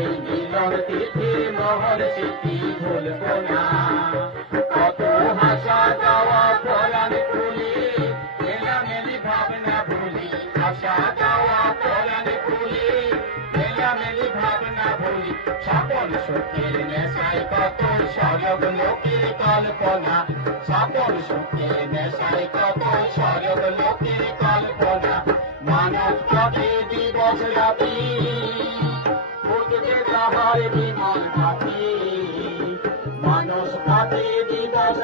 এই মিলন তিথি মোহর স্মৃতি ভুলবো না। কত হাসা যাওয়া পরাণ খুলি, মেলামেলি ভাবনা ভুলি, হাসা যাওয়া পরাণ খুলি, মেলামেলি ভাবনা ভুলি। সকল সুখের নেশায় কত সরব লোকের কল্পনা, সকল সুখের নেশায় কত সরব লোকের কল্পনা। মানব জাতি দিবস রাতি বিমান ঘাটি, মানুষ ঘাটি দিবস।